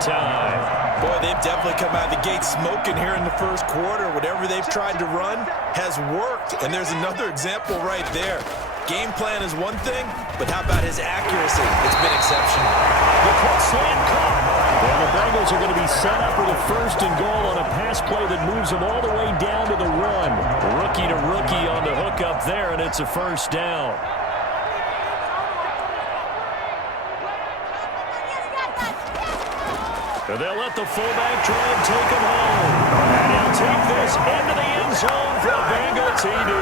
second time. Boy, they've definitely come out of the gate smoking here in the first quarter. Whatever they've tried to run has worked, and there's another example right there. Game plan is one thing, but how about his accuracy? It's been exceptional. The quick slant caught. And the Bengals are going to be set up with a first and goal on a pass play that moves them all the way down to the 1. Rookie to rookie on the hook up there, and it's a first down. They'll let the fullback try and take him home. And he'll take this into the end zone for a Bengal TD.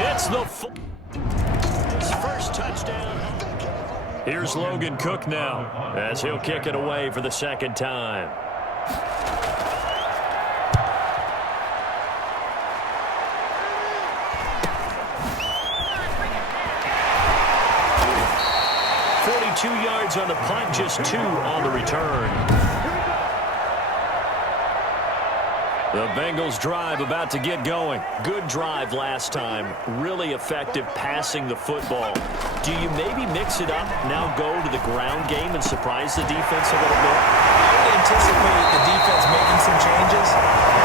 It's his first touchdown. Here's Logan Cook now as he'll kick it away for the second time. Yards on the punt, just 2 on the return. The Bengals drive about to get going. Good drive last time. Really effective passing the football. Do you maybe mix it up, now go to the ground game and surprise the defense a little bit? I would anticipate the defense making some changes.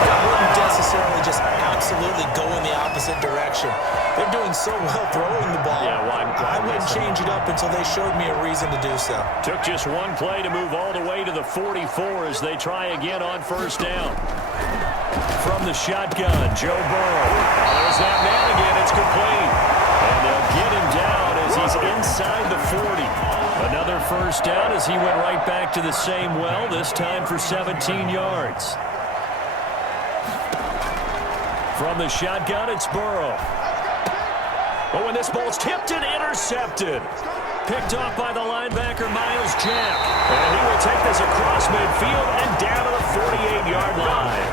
I wouldn't necessarily just absolutely go in the opposite direction. They're doing so well throwing the ball. Yeah, I wouldn't change it up until they showed me a reason to do so. Took just one play to move all the way to the 44 as they try again on first down. From the shotgun, Joe Burrow. There's that man again. It's complete. And they'll get him down as he's inside the 40. Another first down as he went right back to the same well, this time for 17 yards. From the shotgun, it's Burrow. Oh, and this ball's tipped and intercepted. Picked off by the linebacker, Miles Jack. And he will take this across midfield and down to the 48-yard line.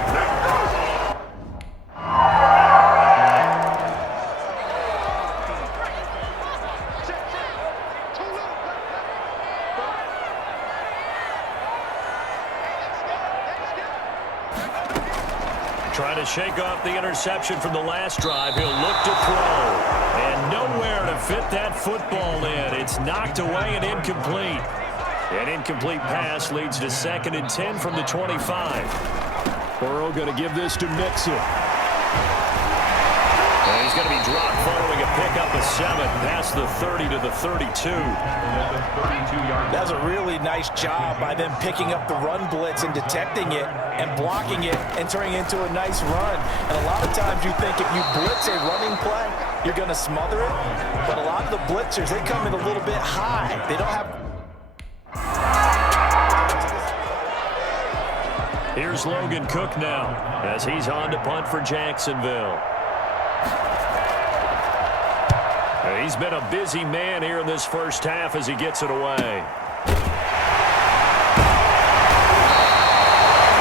Trying to shake off the interception from the last drive. He'll look to throw. And nowhere to fit that football in. It's knocked away and incomplete. An incomplete pass leads to 2nd and 10 from the 25. Burrow going to give this to Mixon. And he's going to be dropped following a pickup of 7 past the 30 to the 32. That's a really nice job by them picking up the run blitz and detecting it and blocking it and turning it into a nice run. And a lot of times you think if you blitz a running play, you're going to smother it. But a lot of the blitzers, they come in a little bit high. They don't have... Here's Logan Cook now as he's on to punt for Jacksonville. He's been a busy man here in this first half as he gets it away.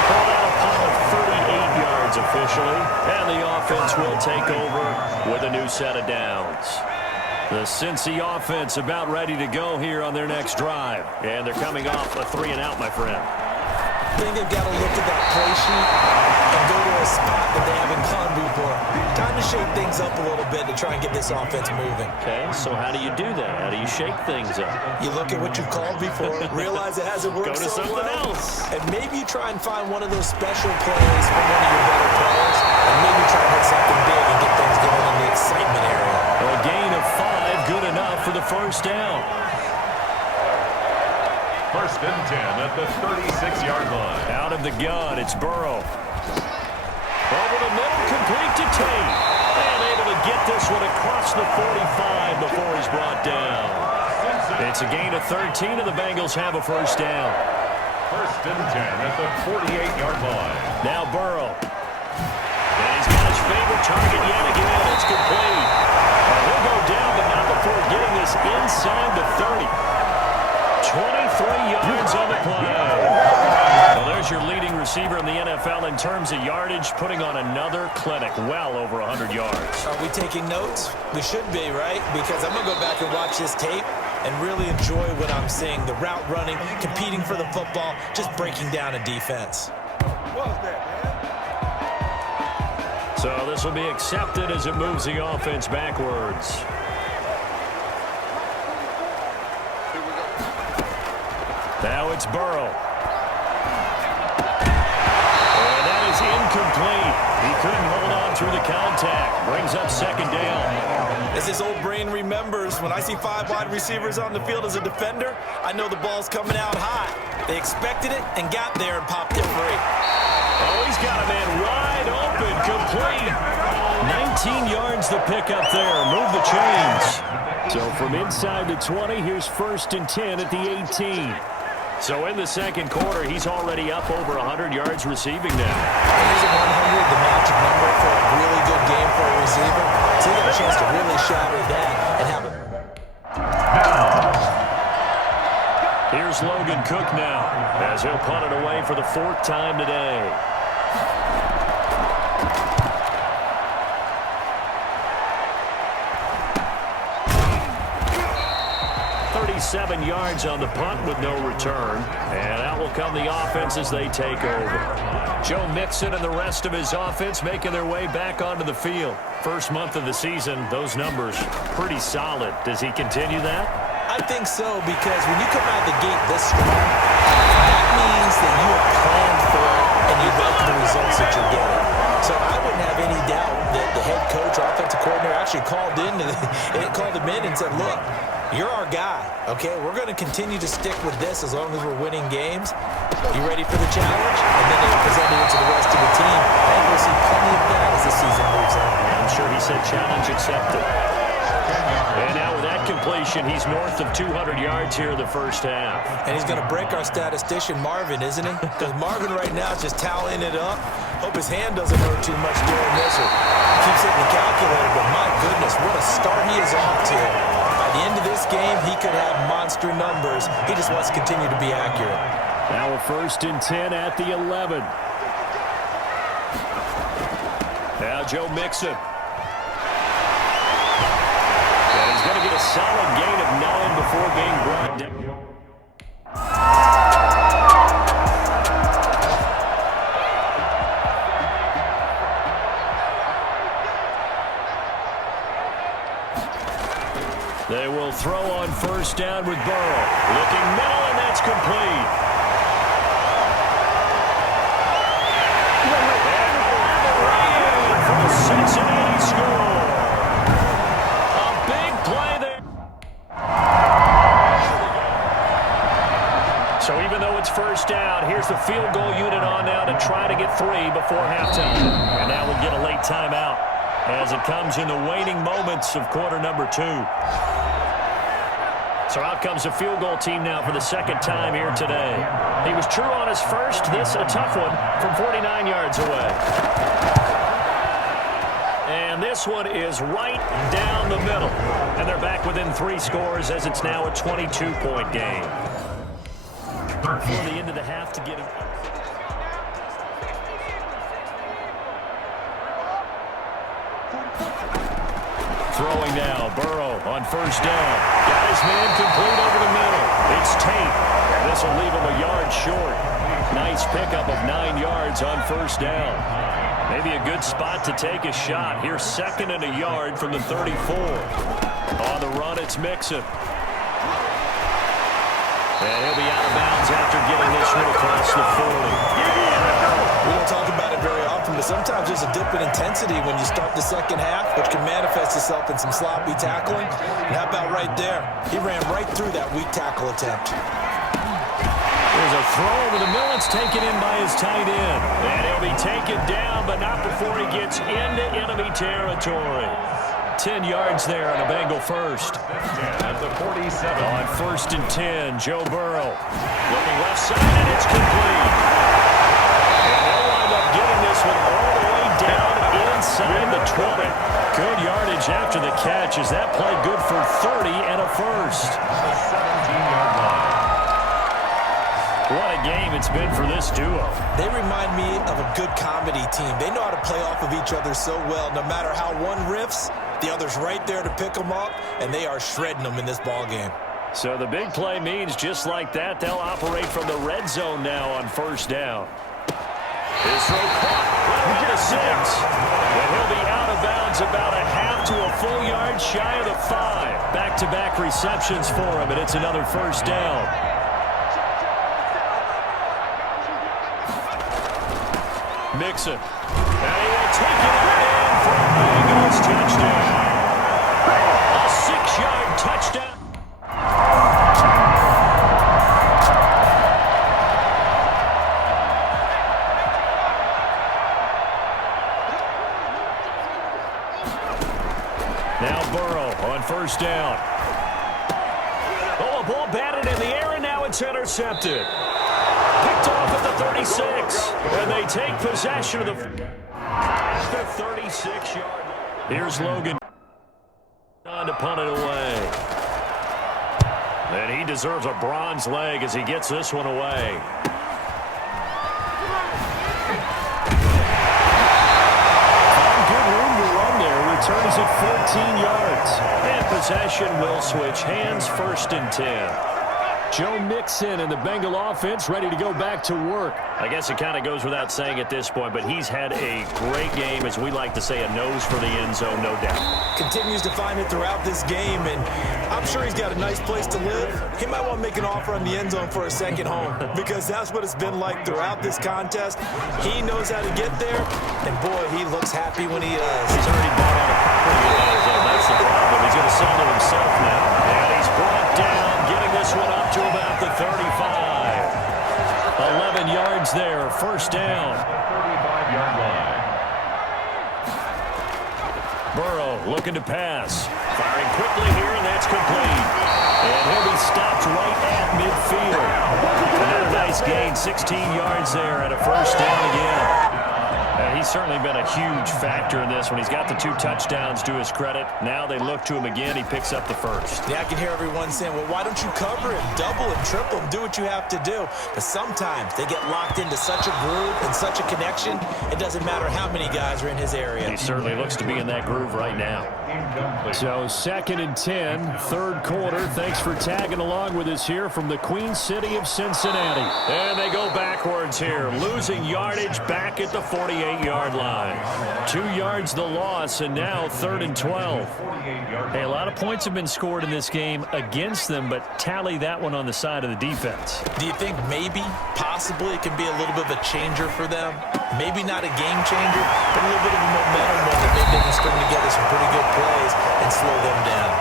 Called out a punt of 38 yards officially, and the offense will take over with a new set of downs. The Cincy offense about ready to go here on their next drive, and they're coming off a 3-and-out, my friend. I think they've got to look at that play sheet and go to a spot that they haven't gone before. Time to shake things up a little bit to try and get this offense moving. Okay, so how do you do that? How do you shake things up? You look at what you've called before, realize it hasn't worked Go to so something well, else. and maybe you try and find one of those special plays from one of your better players, and maybe try and hit something big and get things going in the excitement area. A gain of 5, good enough for the first down. 1st and 10 at the 36-yard line. Out of the gun, it's Burrow. Over the middle, complete to Tate. And able to get this one across the 45 before he's brought down. It's a gain of 13, and the Bengals have a first down. 1st and 10 at the 48-yard line. Now Burrow. And he's got his favorite target yet again. It's complete. And he'll go down, but not before getting this inside the 30. 23 yards on the play. Well, there's your leading receiver in the NFL in terms of yardage, putting on another clinic, well over 100 yards. Are we taking notes? We should be, right? Because I'm going to go back and watch this tape and really enjoy what I'm seeing. The route running, competing for the football, just breaking down a defense. What was that, man? So this will be accepted as it moves the offense backwards. Now it's Burrow. And that is incomplete. He couldn't hold on through the contact. Brings up second down. As his old brain remembers, when I see 5 wide receivers on the field as a defender, I know the ball's coming out high. They expected it and got there and popped it free. Oh, he's got a man wide open, complete. 19 yards the pick up there. Move the chains. So from inside the 20, here's 1st and 10 at the 18. So in the second quarter, he's already up over 100 yards receiving now. He's at 100, the magic number for a really good game for a receiver. So he got a chance to really shatter that and have it. Here's Logan Cook now, as he'll punt it away for the 4th time today. 37 yards on the punt with no return. And out will come the offense as they take over. Joe Mixon and the rest of his offense making their way back onto the field. First month of the season, those numbers pretty solid. Does he continue that? I think so, because when you come out of the gate this strong, that means that you have planned for it and you like the results that you're getting. So I wouldn't have any doubt that the head coach or offensive coordinator actually called him in and said, look, you're our guy, okay? We're going to continue to stick with this as long as we're winning games. You ready for the challenge? And then they presented it to the rest of the team. I think we'll see plenty of that as the season moves on. I'm sure he said challenge accepted. And now with that completion, he's north of 200 yards here in the first half. And he's going to break our statistician, Marvin, isn't he? Because Marvin right now is just tallying it up. Hope his hand doesn't hurt too much during this. Or keeps hitting the calculator, but my goodness, what a start he is off to. By the end of this game, he could have monster numbers. He just wants to continue to be accurate. Now a 1st and 10 at the 11. Now Joe Mixon. And he's going to get a solid gain of 9 before being brought down. They will throw on 1st down with Burrow. Looking middle, and that's complete. And for the Cincinnati score. A big play there. So even though it's 1st down, here's the field goal unit on now to try to get 3 before halftime. And now we'll get a late timeout as it comes in the waning moments of quarter number 2. So out comes the field goal team now for the 2nd time here today. He was true on his first. This a tough one from 49 yards away. And this one is right down the middle. And they're back within 3 scores as it's now a 22-point game. Before the end of the half to get him. Throwing now, Burrow on 1st down. Got his man complete over the middle. It's Tate. This will leave him a yard short. Nice pickup of 9 yards on 1st down. Maybe a good spot to take a shot. Here's 2nd and a yard from the 34. On the run, it's Mixon. And he'll be out of bounds after getting this one across the 40. We don't talk about it very often, but sometimes there's a dip in intensity when you start the second half, which can manifest itself in some sloppy tackling. And how about right there? He ran right through that weak tackle attempt. There's a throw over the middle. It's taken in by his tight end. And he'll be taken down, but not before he gets into enemy territory. 10 yards there on a Bengal first. At the 47. On 1st and 10, Joe Burrow. Looking left side, and it's complete. And they'll wind up getting this one all the way down inside the 20. Good yardage after the catch. Is that play good for 30 and a first? The 17-yard line. What a game it's been for this duo. They remind me of a good comedy team. They know how to play off of each other so well. No matter how one riffs, the other's right there to pick them up, and they are shredding them in this ball game. So the big play means just like that, they'll operate from the red zone now on 1st down. His throw caught right on the 6. And he'll be out of bounds about a half to a full yard shy of the 5. Back-to-back receptions for him, and it's another 1st down. Mixon. And he will take it out in for a Bengals touchdown. A 6-yard touchdown. Now Burrow on first down. Oh, a ball batted in the air, and now it's intercepted. Picked off at the 36. And they take possession of the 36-yard. Here's Logan on to punt it away. And he deserves a bronze leg as he gets this one away. Good room to run there. Returns at 14 yards. And possession will switch hands, 1st and 10. Joe Mixon and the Bengal offense ready to go back to work. I guess it kind of goes without saying at this point, but he's had a great game, as we like to say, a nose for the end zone, no doubt. Continues to find it throughout this game, and I'm sure he's got a nice place to live. He might want to make an offer on the end zone for a second home, because that's what it's been like throughout this contest. He knows how to get there, and boy, he looks happy when he does. He's already bought out a property. That's the problem. He's going to sell to himself now. And he's brought down, getting this one up to about the 35. 11 yards there, 1st down. 35-yard line. Burrow looking to pass. Firing quickly here, and that's complete. And he'll be stopped right at midfield. Another nice gain, 16 yards there, and a 1st down again. He's certainly been a huge factor in this one. He's got the 2 touchdowns to his credit. Now they look to him again. He picks up the 1st. Yeah, I can hear everyone saying, well, why don't you cover him, double him, triple him, do what you have to do. But sometimes they get locked into such a groove and such a connection, it doesn't matter how many guys are in his area. He certainly looks to be in that groove right now. So 2nd and 10, 3rd quarter. Thanks for tagging along with us here from the Queen City of Cincinnati. And they go backwards here, losing yardage back at the 48-yard line. 2 yards the loss, and now 3rd and 12. Hey, a lot of points have been scored in this game against them, but tally that one on the side of the defense. Do you think maybe, possibly, it can be a little bit of a changer for them? Maybe not a game changer, but a little bit of a momentum one that maybe they can string together some pretty good plays and slow them down.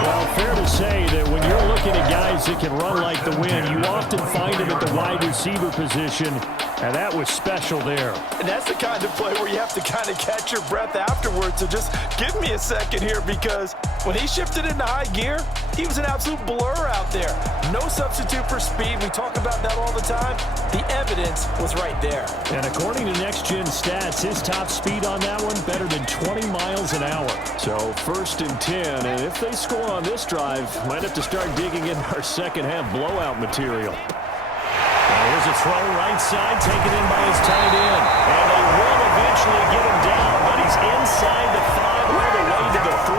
Well, fair to say that when you're looking at guys that can run like the wind, you often find them at the wide receiver position, and that was special there. And that's the kind of play where you have to kind of catch your breath afterwards. So just give me a second here, because when he shifted into high gear, he was an absolute blur out there. No substitute for speed. We talk about that all the time. The evidence was right there. And according to Next Gen Stats, his top speed on that one, better than 20 miles an hour. So 1st and 10, and if they score on this drive, might have to start digging in our second half blowout material. Now here's a throw right side, taken in by his tight end. And they will eventually get him down, but he's inside the 5, all the way to the 3.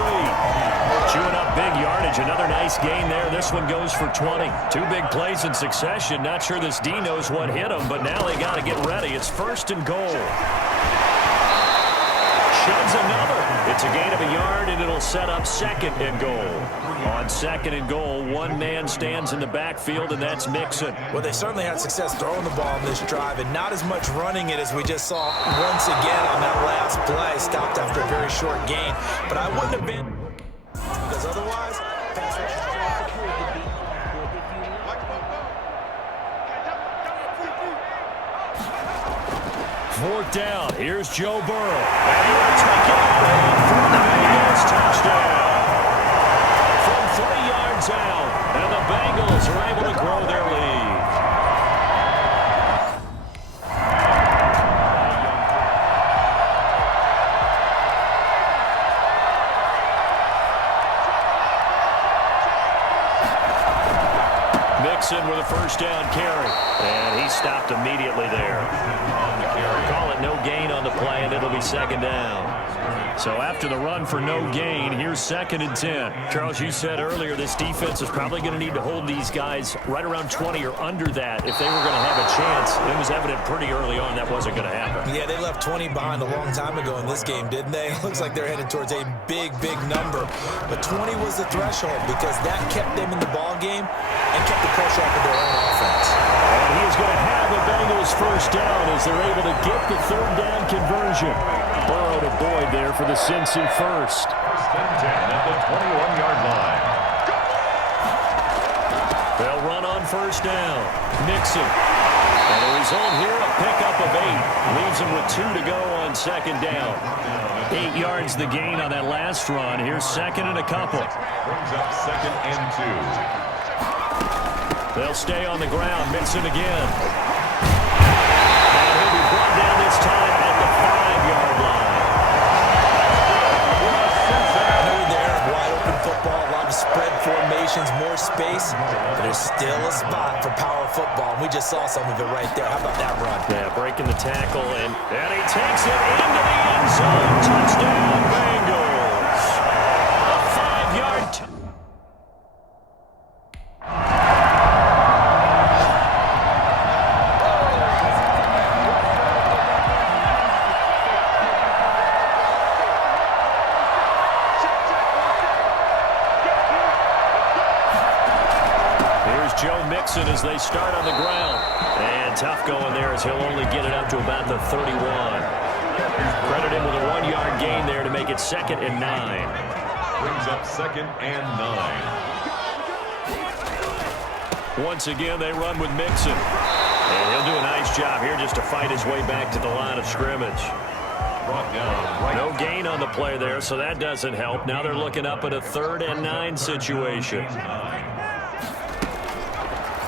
Chewing up big yardage, another nice gain there. This one goes for 20. 2 big plays in succession. Not sure this D knows what hit him, but now they got to get ready. It's 1st and goal. Shoves another. It's a gain of a yard, and it'll set up 2nd and goal. On 2nd and goal, one man stands in the backfield, and that's Mixon. Well, they certainly had success throwing the ball on this drive, and not as much running it as we just saw once again on that last play. Stopped after a very short gain. But I wouldn't have been, because otherwise, pass rush is Fourth down. Here's Joe Burrow. And he will take it away for the Bengals touchdown. From 3 yards out, and the Bengals are able to grow their lead. Mixon with a 1st down carry. And he stopped immediately there. Call it no gain on the play, and it'll be 2nd down. So after the run for no gain, here's 2nd and 10. Charles, you said earlier this defense is probably going to need to hold these guys right around 20 or under that if they were going to have a chance. It was evident pretty early on that wasn't going to happen. Yeah, they left 20 behind a long time ago in this game, didn't they? Looks like they're headed towards a big, big number. But 20 was the threshold because that kept them in the ball game and kept the pressure off of their own offense. And he is going to have a Bengals this first down as they're able to get the third down conversion. Burrow to Boyd there for the Cincy first. First and 10 at the 21-yard line. They'll run on first down. Mixon. And the result here, a pickup of 8. Leaves him with 2 to go on second down. 8 yards the gain on that last run. Here's second and a couple. Brings up second and 2. They'll stay on the ground. Mixon again. And he'll be brought down this time at the 5-yard line. Another there, wide open football, a lot of spread formations, more space, but there's still a spot for power football. And we just saw some of it right there. How about that run? Yeah, breaking the tackle, and he takes it into the end zone. Touchdown, Bengals. A 5-yard Mixon as they start on the ground. And tough going there as he'll only get it up to about the 31. Credit him with a 1-yard gain there to make it second and 9. Brings up second and 9. Once again, they run with Mixon. And he'll do a nice job here just to fight his way back to the line of scrimmage. Brought down right. No gain on the play there, so that doesn't help. Now they're looking up at a 3rd and 9 situation.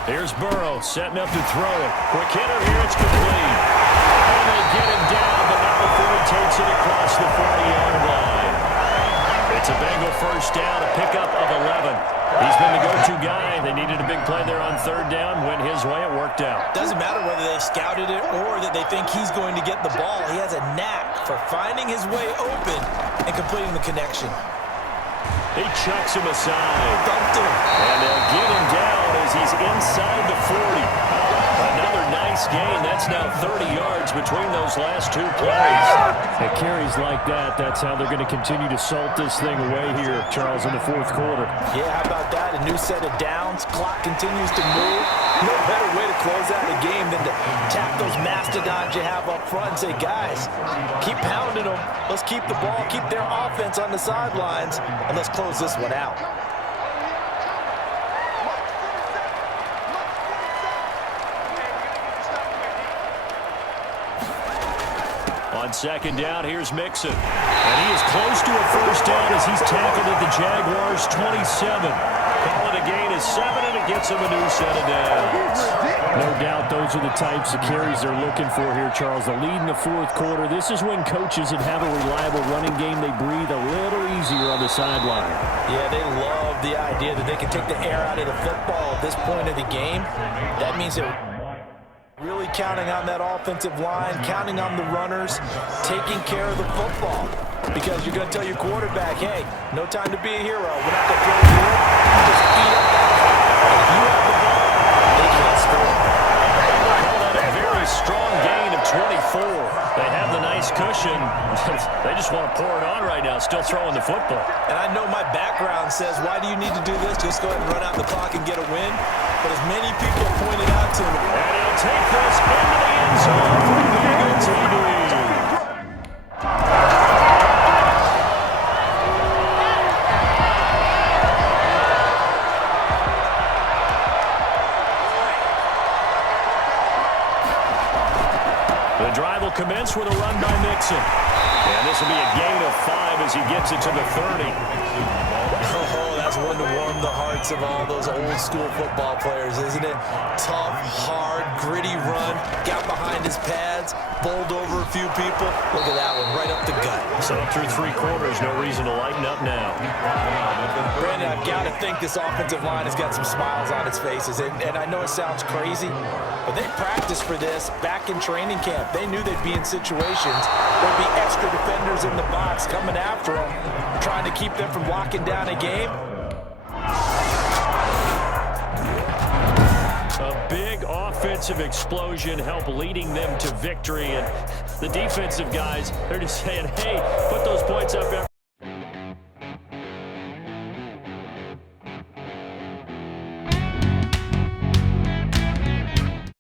Here's Burrow setting up to throw it. Quick hitter here, it's complete. And they get him down, but now before he takes it across the 40-yard line. It's a Bengal first down, a pickup of 11. He's been the go-to guy. They needed a big play there on 3rd down. Went his way, it worked out. Doesn't matter whether they scouted it or that they think he's going to get the ball. He has a knack for finding his way open and completing the connection. He chucks him aside. Dumped him. And they'll get him down as he's inside the 40. Another nice gain. That's now 30 yards between those last 2 plays. At carries like that, that's how they're going to continue to salt this thing away here, Charles, in the 4th quarter. Yeah, how about that? A new set of downs. Clock continues to move. No better way to close out a game than to tap those mastodons you have up front and say, guys, keep pounding them. Let's keep the ball, keep their offense on the sidelines, and let's close this one out. On second down, here's Mixon. And he is close to a first down as he's tackled at the Jaguars' 27. Call it a gain of 7, and it gets him a new set of downs. No doubt those are the types of carries they're looking for here, Charles. The lead in the 4th quarter. This is when coaches that have a reliable running game, they breathe a little easier on the sideline. Yeah, they love the idea that they can take the air out of the football at this point of the game. That means they're really counting on that offensive line, counting on the runners, taking care of the football. Because you're going to tell your quarterback, hey, no time to be a hero. We're not going to throw you here. Just eat up that clock. If you have the ball, they can't score. Call that a very strong gain of 24. They have the nice cushion. They just want to pour it on right now, still throwing the football. And I know my background says, why do you need to do this? Just go ahead and run out the clock and get a win. But as many people pointed out to me, and he'll take this into the end zone for Bengal TD. The drive will commence with a run by Mixon. And this will be a gain of 5 as he gets it to the 30. oh, that's one to warm the hearts of all those old school football players, isn't it? Tough, hard, gritty run, got behind his pads, bowled over a few people. Look at that one, right up the gut. So through 3 quarters, no reason to lighten up now. Brandon, I've got to think this offensive line has got some smiles on its faces. And I know it sounds crazy, but they practiced for this back in training camp. They knew they'd be in situations. There'd be extra defenders in the box coming after them, trying to keep them from locking down a game. A big offensive explosion helped leading them to victory. And the defensive guys, they're just saying, hey, put those points